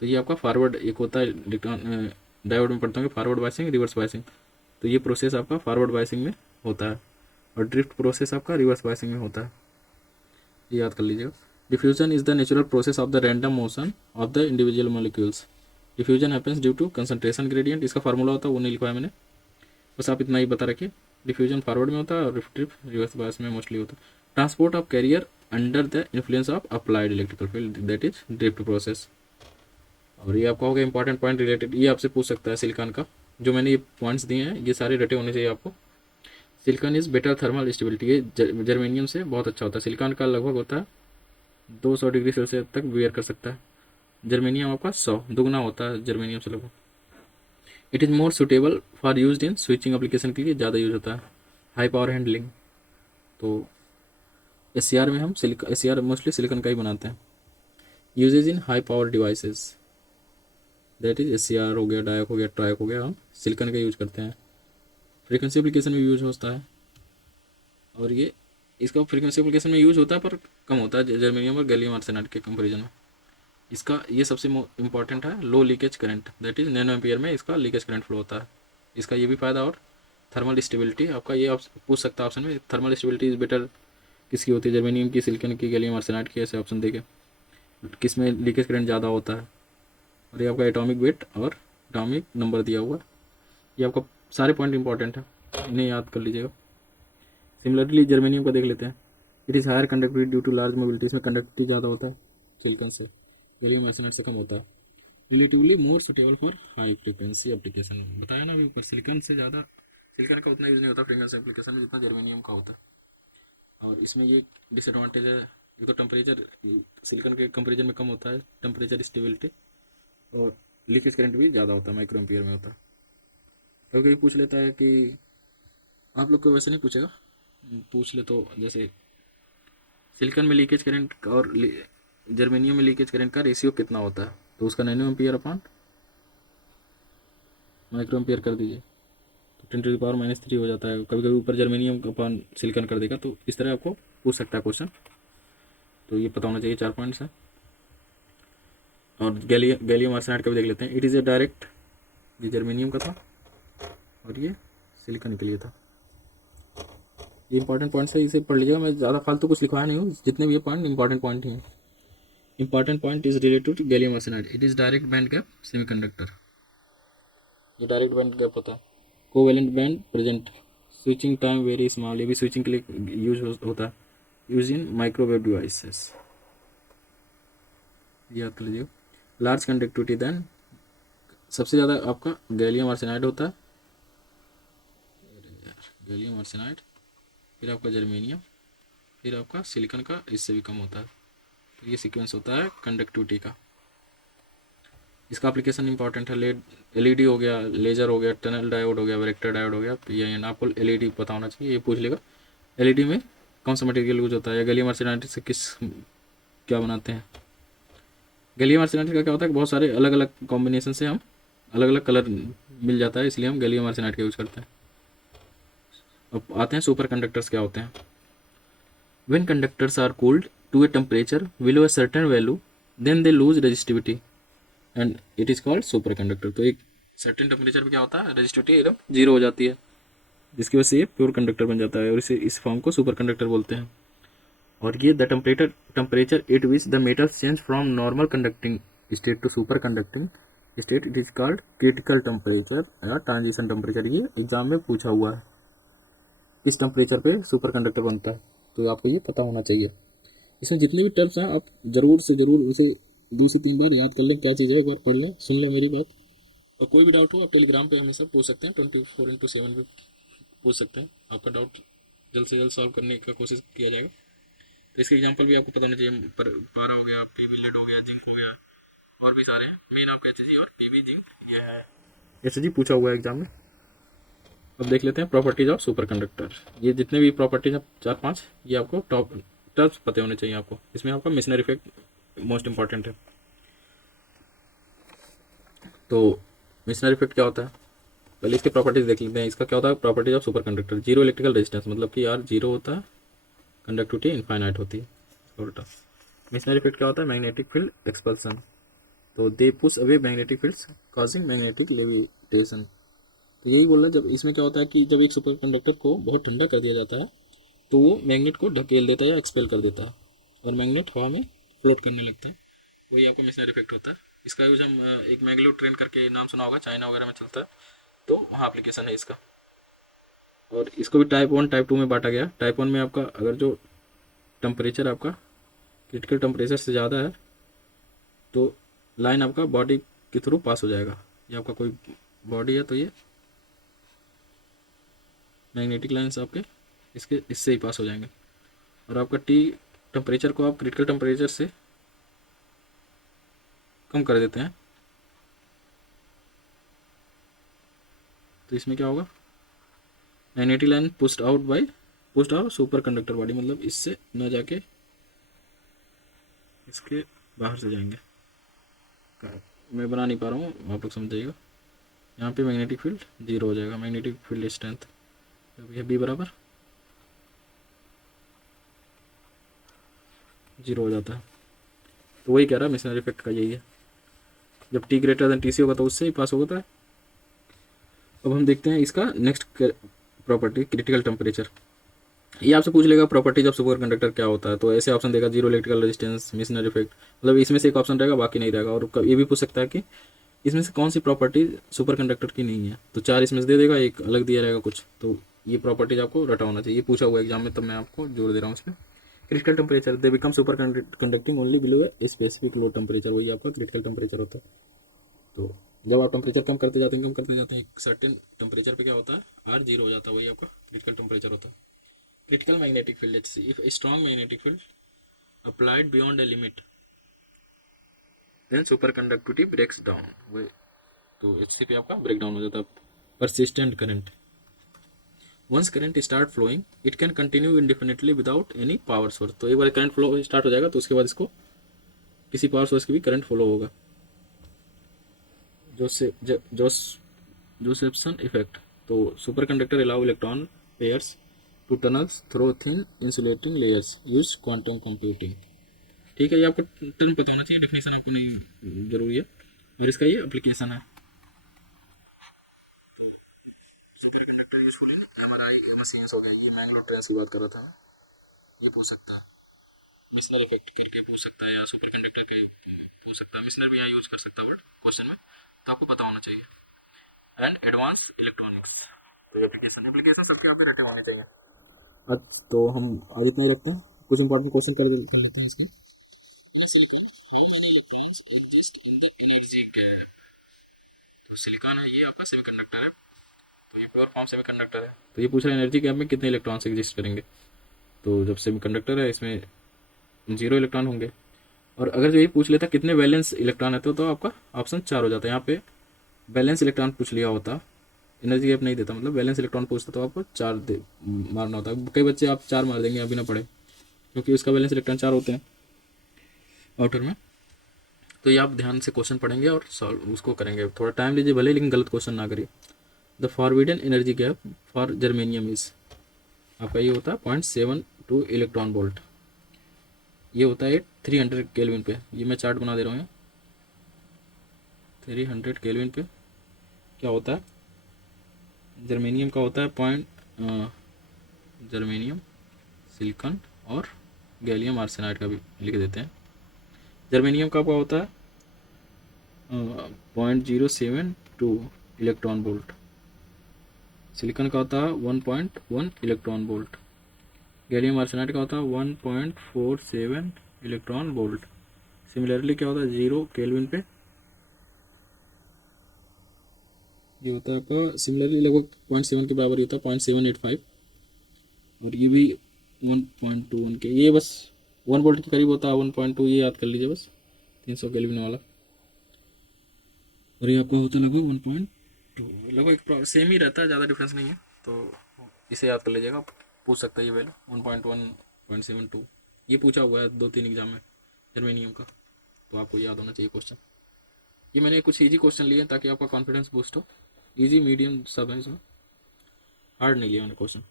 तो ये आपका फॉरवर्ड एक होता है इलेक्ट्रॉन, डायोड में पढ़ते होंगे फॉरवर्ड बायसिंग रिवर्स बायसिंग, तो ये प्रोसेस आपका फॉरवर्ड बायसिंग में होता है, और ड्रिफ्ट प्रोसेस आपका रिवर्स बायसिंग में होता है, ये याद कर लीजिएगा। Diffusion is the natural process of the random motion of the individual molecules. Diffusion happens due to concentration gradient, इसका फार्मूला होता है वो नहीं लिखवाया मैंने, बस आप इतना ही बता रखिए। डिफ्यूजन फॉरवर्ड में होता है और ड्रिफ्ट रिवर्स बायस में मोस्टली होता है। Transport of carrier under the influence of applied electrical field that is drift process. और ये आपका हो गया इंपॉर्टेंट पॉइंट रिलेटेड, ये आपसे पूछ सकता है सिलिकॉन का। जो मैंने ये पॉइंट्स दिए हैं ये सारे रटे होने चाहिए आपको। Silicon is better thermal stability, ये जर्मेनियम से बहुत अच्छा होता है। सिलिकॉन का लगभग होता है 200 डिग्री सेल्सियस तक बियर कर सकता है, जर्मेनियम आपका 100 दुगना होता है जर्मेनियम से लगभग। It is more suitable for use in switching application के लिए ज़्यादा यूज होता है। हाई पावर हैंडलिंग, तो एस में हम एस मोस्टली सिलिकॉन का ही बनाते हैं। Uses in high power devices that is एस हो गया, डायक हो गया, ट्रायक हो गया, हम सिलिकॉन का यूज करते हैं। फ्रीक्वेंसी एप्लीकेशन में यूज होता है। और ये इसका फ्रीक्वेंसी एप्लीकेशन में यूज होता है पर कम होता है जर्मेनियम और गैलियम आर्सेनाइड के कंपेरिजन में। इसका ये सबसे इंपॉर्टेंट है, low leakage current, that is nano ampere में इसका लीकेज करंट फ्लो होता है। इसका ये भी फायदा। और थर्मल स्टेबिलिटी आपका ये पूछ सकता है ऑप्शन में, थर्मल स्टेबिलिटी इज बेटर किसकी होती है, जर्मेनियम की, सिलिकॉन की, गैलियम आर्सेनाइड की, ऐसे ऑप्शन देके किस में लीकेज करंट ज़्यादा होता है। और ये आपका एटॉमिक वेट और एटॉमिक नंबर दिया हुआ है। ये आपका सारे पॉइंट इंपॉर्टेंट है, इन्हें याद कर लीजिएगा। सिमिलरली जर्मेनियम का देख लेते हैं। It is higher conductivity due to large mobility, इसमें कंडक्टिविटी ज़्यादा होता है सिलिकॉन से, गैलियम आर्सेनाइड से कम होता है। Relatively more suitable for high frequency application, बताया ना अभी ऊपर, सिलिकॉन से ज़्यादा, सिलिकॉन का उतना यूज़ नहीं होता फ्रीक्वेंसी एप्लीकेशन में जितना जर्मेनियम का होता है। और इसमें ये डिसएडवांटेज है, ये तो टेम्परेचर सिलिकॉन के कंपेरिजन में कम होता है, टेम्परेचर स्टेबिलिटी, और लीकेज करंट भी ज़्यादा होता है, माइक्रो एम्पियर में होता है। कभी कभी पूछ लेता है कि, आप लोग को वैसे नहीं पूछेगा, पूछ ले तो जैसे सिलिकॉन में लीकेज करंट और जर्मेनियम में लीकेज करंट का रेशियो कितना होता है, तो उसका nano ampere upon micro ampere कर दीजिए तो 10⁻³ हो जाता है। कभी कभी ऊपर जर्मेनियम अपॉन सिलिकॉन कर देगा, तो इस तरह आपको पूछ सकता है क्वेश्चन। तो ये पता होना चाहिए, 4 पॉइंट्स हैं। और गैलियम आर्सेनाइड का भी देख लेते हैं। इट इज़ ए डायरेक्ट, ये जर्मेनियम का था और ये सिलिकॉन के लिए था। ये इंपॉर्टेंट पॉइंट्स है, इसे पढ़ लीजिएगा। मैं ज़्यादा फालतू कुछ लिखवाया नहीं हूँ, जितने भी ये पॉइंट इंपॉर्टेंट पॉइंट ही हैं। Important point is related to gallium arsenide, it is direct band gap semiconductor, ये डायरेक्ट बैंड गैप होता है। Covalent band present, switching time very small, ये भी स्विचिंग के लिए यूज होता है, यूज इन माइक्रोवेव डिवाइसेस, याद कर लीजिए। लार्ज कंडक्टिविटी देन, सबसे ज़्यादा आपका गैलियम आर्सेनाइड होता है, गैलियम आर्सेनाइड, फिर आपका जर्मेनियम, फिर आपका सिलिकॉन का इससे भी कम होता है। तो ये सीक्वेंस होता है कंडक्टिविटी का। इसका एप्लीकेशन इंपॉर्टेंट है, एलईडी हो गया, लेजर हो गया, टनल डायोड हो गया, वेक्टर डायोड हो गया, पीआईएन, आपको एलईडी पता होना चाहिए, ये पूछ लेगा। एलईडी में कौन सा मटेरियल यूज होता है, या गैलियम आर्सेनाइड से क्या बनाते हैं। गैलियम आर्सेनाइड का क्या होता है कि बहुत सारे अलग अलग कॉम्बिनेशन से हम अलग अलग कलर मिल जाता है, इसलिए हम गैलियम आर्सेनाइड का यूज करते हैं। अब आते हैं सुपर कंडक्टर्स क्या होते हैं। When conductors are cooled to a temperature below a certain value, then they lose resistivity and it is called superconductor। तो एक सर्टेन टेम्परेचर पे क्या होता है, रेजिस्टिविटी एकदम जीरो हो जाती है, जिसकी वजह से ये प्योर कंडक्टर बन जाता है, और इसे इस फॉर्म को सुपर कंडक्टर बोलते हैं। और ये the temperature at which the metals change from normal conducting state to super conducting state, it is called critical temperature या ट्रांजिशन टेम्परेचर। ये एग्जाम में पूछा हुआ है, किस टेम्परेचर पे सुपर कंडक्टर बनता है, तो आपको ये पता होना चाहिए। इसमें जितने भी टर्म्स हैं आप जरूर से जरूर उसे 2 से 3 बार याद कर लें, क्या चीज़ है, एक बार पढ़ लें, सुन लें मेरी बात। और कोई भी डाउट हो आप टेलीग्राम पे हमेशा पूछ सकते हैं, 24/7 पे पूछ सकते हैं, आपका डाउट जल्द से जल्द सॉल्व करने का कोशिश किया जाएगा। तो इसके एग्जांपल भी आपको पता होना चाहिए, पारा हो गया, पीवी लेड हो गया, जिंक हो गया, और भी सारे हैं। मेन आपका एचजी और पीवी जिंक ये है, एचजी पूछा हुआ है एग्जाम में। अब देख लेते हैं प्रॉपर्टीज ऑफ सुपर कंडक्टर। ये जितने भी प्रॉपर्टीज हैं 4-5, ये आपको टॉप टर्म्स पते होने चाहिए आपको। इसमें आपका मिशनर इफेक्ट मोस्ट इंपॉर्टेंट है। तो मिशनर इफेक्ट क्या होता है, पहले इसकी प्रॉपर्टीज देख लेते हैं। इसका क्या होता है, properties of super conductor, zero electrical resistance, मतलब कि यार जीरो होता है, कंडक्टिविटी इनफाइनाइट होती है, उल्टा। मिशनर इफेक्ट क्या होता है, मैग्नेटिक फील्ड एक्सपल्सन, तो they push away magnetic fields causing magnetic levitation. तो यही बोल रहा है, जब इसमें क्या होता है कि जब एक सुपर कंडक्टर को बहुत ठंडा कर दिया जाता है तो वो मैग्नेट को ढकेल देता है या एक्सपेल कर देता है, और मैग्नेट हवा में फ्लोट करने लगता है, वही आपको मिशनर इफेक्ट होता है। इसका यूज हम एक मैग्नेटो ट्रेन करके नाम सुना होगा, चाइना वगैरह में चलता है, तो वहाँ एप्लीकेशन है इसका। और इसको भी टाइप 1 टाइप 2 में बांटा गया। टाइप 1 में आपका अगर जो टेम्परेचर आपका क्रिटिकल टेम्परेचर से ज़्यादा है तो लाइन आपका बॉडी के थ्रू पास हो जाएगा, ये आपका कोई बॉडी है तो ये मैग्नेटिक लाइन्स आपके इससे ही पास हो जाएंगे। और आपका टी टेम्परेचर को आप क्रिटिकल टेम्परेचर से कम कर देते हैं, तो इसमें क्या होगा, magnetic line pushed out super conductor body, मतलब इससे न जाके इसके बाहर से जाएंगे। मैं बना नहीं पा रहा हूँ, आप लोग समझिएगा। यहाँ पे मैग्नेटिक फील्ड जीरो हो जाएगा, मैग्नेटिक फील्ड स्ट्रेंथ, ये बी बराबर जीरो हो जाता है। तो वही कह रहा है मेसनरी इफेक्ट का यही है, जब T greater than T C होगा तो उससे ही पास होता है। अब हम देखते हैं इसका नेक्स्ट प्रॉपर्टी, क्रिटिकल टेम्परेचर। ये आपसे पूछ लेगा प्रॉपर्टीज ऑफ सुपर कंडक्टर क्या होता है, तो ऐसे ऑप्शन देगा zero electrical resistance, masonry effect, मतलब इसमें से एक ऑप्शन रहेगा बाकी नहीं रहेगा। और ये भी पूछ सकता है कि इसमें से कौन सी प्रॉपर्टी सुपर कंडक्टर की नहीं है, तो चार इसमें से दे देगा, एक अलग दिया रहेगा कुछ। तो ये प्रॉपर्टीज आपको रटा होना चाहिए, ये पूछा हुआ एग्जाम में, तब मैं आपको जोड़ दे रहा हूँ इसमें। Critical temperature, they become super conducting only below a specific low temperature, वही आपका क्रिटिकल टेम्परेचर होता है। तो जब आप टेम्परेचर कम करते जाते हैं एक सर्टेन टेम्परेचर पे क्या होता है, आर जीरो हो जाता है, वही आपका क्रिटिकल टेम्परेचर होता है। Critical magnetic field, if a strong magnetic field applied beyond a limit then super conductivity breaks down, वही तो एच पे आपका ब्रेक डाउन हो जाता है। Persistent current, once current start flowing it can continue indefinitely without any power source, तो एक बार करंट फ्लो स्टार्ट हो जाएगा तो उसके बाद इसको किसी पावर सोर्स की भी करंट फ्लो होगा। जोसेफ्सन इफेक्ट, तो super conductor allow electron pairs to tunnels through thin insulating layers use quantum computing. ठीक है, ये आपको टर्म पता होना चाहिए, डेफिनेशन आपको नहीं जरूरी है, और इसका ये एप्लीकेशन है। Super conductor useful in MRI machines हो गया, ये मैंगलोर ट्रेंस की बात कर रहा था मैं, ये पूछ सकता है। मिसनर इफेक्ट करके पूछ सकता है, या सुपर कंडक्टर के पूछ सकता है, मिसनर भी यहाँ यूज कर सकता है वर्ड क्वेश्चन में, तो आपको पता होना चाहिए। एंड एडवांस इलेक्ट्रॉनिक्स, तो एप्लीकेशन एप्लीकेशन सबके आपके रटे होने चाहिए। अच्छा, तो हम आज इतना ही रखते हैं, कुछ इंपॉर्टेंट क्वेश्चन कर लेते हैं इसके। Silicon, how many electrons exist in the energy gap, तो सिलिकॉन है ये आपका सेमीकंडक्टर है, तो ये प्योर फॉर्म सेमीकंडक्टर है। तो ये पूछ रहा है एनर्जी गैप में कितने इलेक्ट्रॉन्स एग्जिस्ट करेंगे, तो जब सेमीकंडक्टर है इसमें जीरो इलेक्ट्रॉन होंगे। और अगर जो ये पूछ लेता कितने वैलेंस इलेक्ट्रॉन है तो आपका ऑप्शन चार हो जाता है। यहाँ पे बैलेंस इलेक्ट्रॉन पूछ लिया होता, एनर्जी गैप नहीं देता, मतलब बैलेंस इलेक्ट्रॉन पूछता तो आपको चार मारना होता है। कई बच्चे आप चार मार देंगे अभी ना पढ़े, क्योंकि उसका बैलेंस इलेक्ट्रॉन चार होते हैं आउटर में। तो ये आप ध्यान से क्वेश्चन पढ़ेंगे और सॉल्व उसको करेंगे, थोड़ा टाइम लीजिए भले, लेकिन गलत क्वेश्चन ना करिए। The forbidden energy gap for germanium is, आपका ये होता है 0.72 इलेक्ट्रॉन वोल्ट, ये होता है 300 केल्विन पे। ये मैं चार्ट बना दे रहा हूँ, 300 केल्विन पे क्या होता है, जर्मेनियम का होता है जर्मेनियम, सिलिकॉन और गैलियम आर्सेनाइड का भी लिख देते हैं। जर्मेनियम का क्या होता है 0.072 इलेक्ट्रॉन वोल्ट, सिलिकॉन का होता है 1.1 इलेक्ट्रॉन वोल्ट, गैलियम आर्सेनाइड का होता है 1.47 इलेक्ट्रॉन वोल्ट। सिमिलरली क्या होता है 0 केल्विन पे, ये होता है आपका सिमिलरली लगभग 0.7 के बराबर ही होता है 0.785, और ये भी 1.21 के, ये बस 1 वोल्ट के करीब होता है 1.2, ये याद कर लीजिए बस 300 केल्विन वाला। और ये आपका होता है लगभग 1.2, लगभग सेम ही रहता है, ज़्यादा डिफरेंस नहीं है, तो इसे याद कर लीजिएगा। पूछ सकता है ये वैल्यू 1.1 0.72, ये पूछा हुआ है 2-3 एग्जाम में जर्मेनियम का, तो आपको याद होना चाहिए क्वेश्चन। ये मैंने कुछ इजी क्वेश्चन लिए ताकि आपका कॉन्फिडेंस बूस्ट हो, इजी मीडियम सब है इसमें, हार्ड नहीं लिया मैंने question.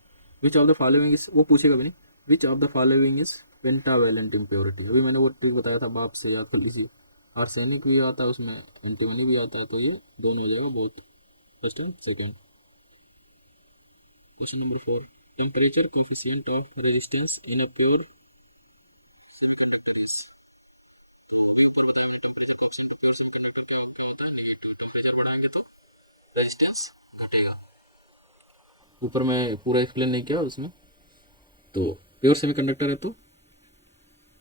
Which of the following is, वो पूछेगा भी नहीं, which of the following is pentavalent impurity, अभी मैंने वो ट्रिक बताया था बाप से, याद कर लीजिए। आर्सेनिक भी आता है उसमें, एंटीमनी भी आता है, तो ये दोनों हो जाएगा both, first and second. Question number 4, temperature coefficient of resistance in a pure resistance घटेगा। ऊपर मैं पूरा एक्सप्लेन नहीं किया उसमें, तो प्योर सेमीकंडक्टर है तो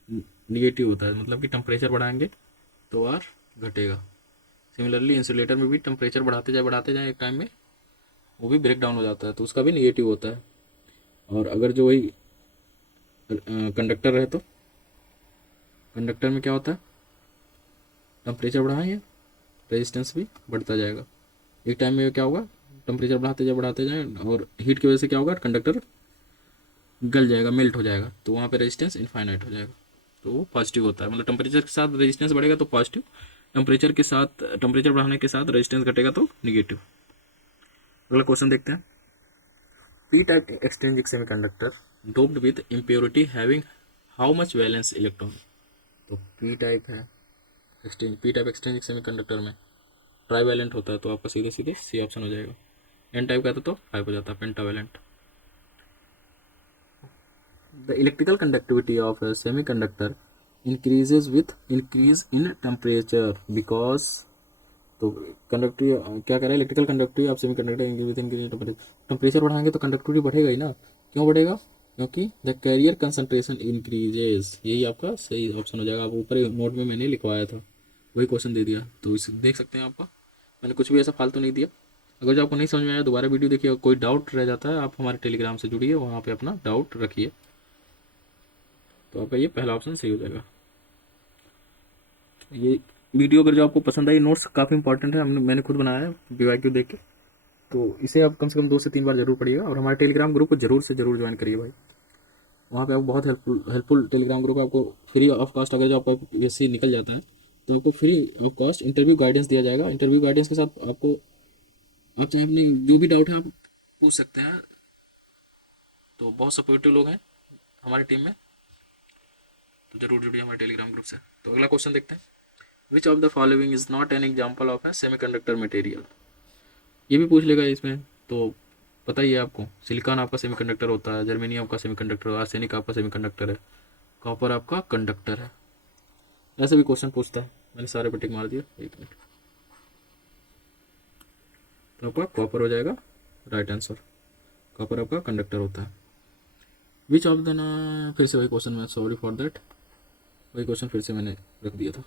निगेटिव होता है, मतलब कि टेम्परेचर बढ़ाएंगे तो आर घटेगा। सिमिलरली इंसुलेटर में भी टेम्परेचर बढ़ाते जाए एक टाइम में वो भी ब्रेक डाउन हो जाता है, तो उसका भी निगेटिव होता है। और अगर जो वही कंडक्टर है तो कंडक्टर में क्या होता है, टेम्परेचर बढ़ाएंगे रेजिस्टेंस भी बढ़ता जाएगा, एक टाइम में क्या होगा, टेम्परेचर बढ़ाते जाए और हीट की वजह से क्या होगा, कंडक्टर गल जाएगा, मेल्ट हो जाएगा, तो वहाँ पे रेजिस्टेंस इनफाइनाइट हो जाएगा, तो वो पॉजिटिव होता है। मतलब टेम्परेचर के साथ रेजिस्टेंस बढ़ेगा तो पॉजिटिव, टेम्परेचर बढ़ाने के साथ रेजिस्टेंस घटेगा तो निगेटिव। अगला क्वेश्चन देखते हैं। P type extrinsic semiconductor doped with impurity having how much valence electron, तो पी टाइप है exchange, P type exchange semiconductor में ट्राई वैलेंट होता है, तो आपका सीधे सीधे सी ऑप्शन हो जाएगा। एन टाइप का तो 5 हो जाता है, pentavalent. The electrical conductivity of a semiconductor increases with increase in temperature because, तो कंडक्टिविटी क्या कह रहा है, electrical conductivity of semiconductor increase with increase temperature, temperature बढ़ाएंगे तो कंडक्टिविटी बढ़ेगा ही ना। क्यों बढ़ेगा, क्योंकि द कैरियर कंसंट्रेशन इंक्रीजेस, यही आपका सही ऑप्शन हो जाएगा। आप ऊपर नोट में मैंने लिखवाया था, वही क्वेश्चन दे दिया, तो इसे देख सकते हैं। आपका मैंने कुछ भी ऐसा फालतू नहीं दिया। अगर जो आपको नहीं समझ में आया दोबारा वीडियो देखिए, कोई डाउट रह जाता है आप हमारे टेलीग्राम से जुड़िए, वहाँ पे अपना डाउट रखिए, तो आपका ये पहला ऑप्शन सही हो जाएगा। ये वीडियो अगर जो आपको पसंद आई, नोट्स काफ़ी इंपॉर्टेंट है, मैंने खुद बनाया है BYQ देख के, तो इसे आप कम से कम 2 से 3 बार जरूर पढ़िएगा, और हमारे टेलीग्राम ग्रुप को जरूर से जरूर ज्वाइन करिए भाई। वहाँ पे आपको बहुत हेल्पफुल टेलीग्राम ग्रुप है, आपको फ्री ऑफ कॉस्ट, अगर जो आपका ऐसे निकल जाता है तो आपको free of cost interview guidance दिया जाएगा। इंटरव्यू गाइडेंस के साथ आपको, आप चाहे अपनी जो भी डाउट है आप पूछ सकते हैं। तो बहुत सपोर्टिव लोग हैं हमारी टीम में, तो जरूर जुड़िए हमारे टेलीग्राम ग्रुप से। तो अगला क्वेश्चन देखते हैं, which of the following is not an example of A semiconductor material, ये भी पूछ लेगा इसमें। तो पता ही है आपको, सिलिकॉन आपका सेमीकंडक्टर होता है, जर्मेनियम आपका सेमीकंडक्टर, आर्सेनिक आपका सेमीकंडक्टर है, कॉपर आपका कंडक्टर है। ऐसे भी क्वेश्चन पूछता है, मैंने सारे पे टिक मार दिया। 1 मिनट, तो आपका कॉपर हो जाएगा राइट आंसर, कॉपर आपका कंडक्टर होता है। विच ऑफ द ना, फिर से वही क्वेश्चन, मैं सॉरी फॉर दैट, वही क्वेश्चन फिर से मैंने रख दिया था।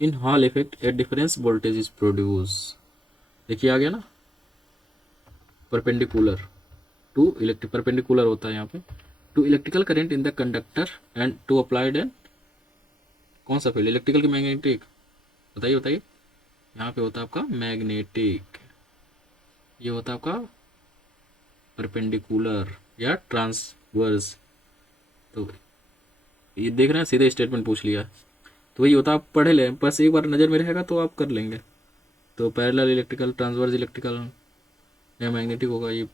In hall effect a difference voltage is produce, देखिए आ गया ना, परपेंडिकुलर टू इलेक्ट्रिक, परपेंडिकुलर होता है यहाँ पे, to electrical current in the conductor and to applied and, कौन सा फील्ड, इलेक्ट्रिकल की मैग्नेटिक, बताइए बताइए। यहाँ पे होता है आपका मैग्नेटिक, ये होता है आपका परपेंडिकुलर या ट्रांसवर्स। तो ये देख रहे हैं, सीधे स्टेटमेंट पूछ लिया, तो वही होता है, आप पढ़े लें, बस एक बार नज़र में रहेगा तो आप कर लेंगे। तो पैरेलल इलेक्ट्रिकल, ट्रांसवर्स इलेक्ट्रिकल या मैग्नेटिक होगा, ये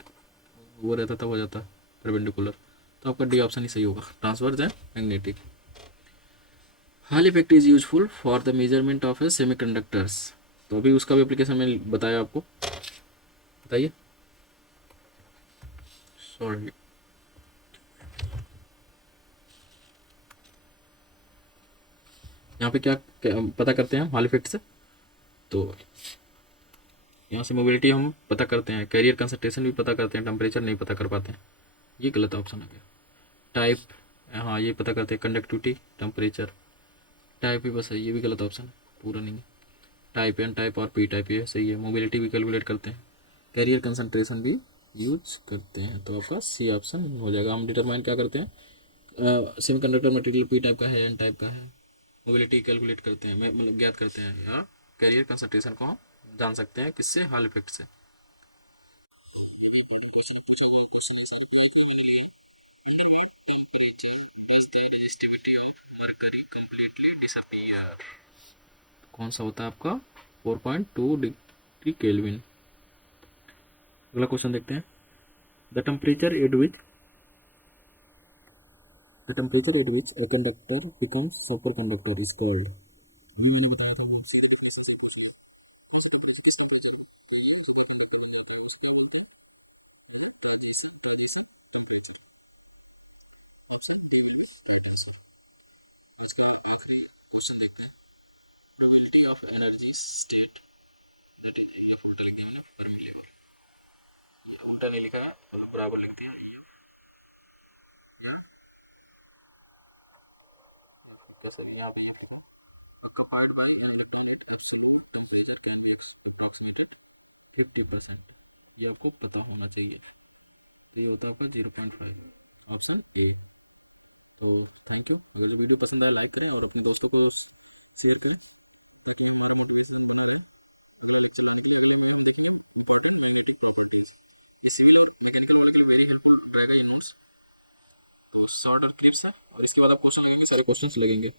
वो रहता तब हो जाता परपेंडिकुलर। तो आपका डी ऑप्शन ही सही होगा, transverse and magnetic. Hall effect is useful for the measurement of A semiconductors, तो अभी उसका भी एप्लीकेशन मैंने बताया आपको, बताइए। सॉरी, यहाँ पे क्या पता करते हैं हॉल इफेक्ट से, तो यहाँ से मोबिलिटी हम पता करते हैं, कैरियर कंसंट्रेशन भी पता करते हैं, टेम्परेचर नहीं पता कर पाते हैं, ये गलत ऑप्शन आ गया। टाइप, हाँ ये पता करते हैं, कंडक्टिविटी, टेम्परेचर, टाइप भी बस है, ये भी गलत ऑप्शन है, पूरा नहीं है। टाइप एन टाइप और पी टाइप ये सही है। मोबिलिटी भी कैलकुलेट करते हैं, कैरियर कंसंट्रेशन भी यूज करते हैं, तो आपका सी ऑप्शन हो जाएगा। हम डिटरमाइन क्या करते हैं, सेमीकंडक्टर मटेरियल पी टाइप का है, एन टाइप का है, मोबिलिटी कैलकुलेट करते हैं, मतलब ज्ञात करते हैं, या कैरियर कंसंट्रेशन को हम जान सकते हैं किससे, हॉल इफेक्ट से। कौन सा होता है आपका 4.2 डिग्री केल्विन। अगला क्वेश्चन देखते हैं, the temperature at which, the temperature at which a conductor becomes super conductor is called, probability of energy state, that is, ये उल्टा लिख दिया मैंने, परमिलेबल, उल्टा नहीं लिखा है, बराबर लिख दिया। कैसे यहाँ पे ये occupied by electronic absolute temperature can be approximated 50%, ये आपको पता होना चाहिए, तो ये होता है आपका 0.5, ऑप्शन ए। तो थैंक यू, अगर वीडियो पसंद आया लाइक करो और अपने दोस्तों को शेयर करो, ताकि हमारे बहुत सारे लोग हैं। सिविल और मैकेनिकल वाले के लिए वेरी हेल्पफुल रहेगा ये नोट्स, तो शॉर्ट और क्लिप्स है, और इसके बाद आप क्वेश्चन लगेंगे, सारे क्वेश्चंस लगेंगे,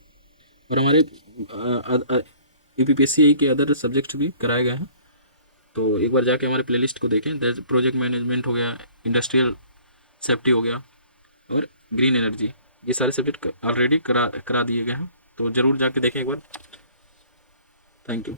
और हमारे यूपीपीएससी के अदर सब्जेक्ट भी कराए गए हैं, तो एक बार जाके हमारे प्लेलिस्ट को देखें। प्रोजेक्ट मैनेजमेंट हो गया, इंडस्ट्रियल सेफ्टी हो गया, और ग्रीन एनर्जी, ये सारे सब्जेक्ट ऑलरेडी करा करा दिए गए हैं, तो ज़रूर जाके देखें एक बार। Thank you.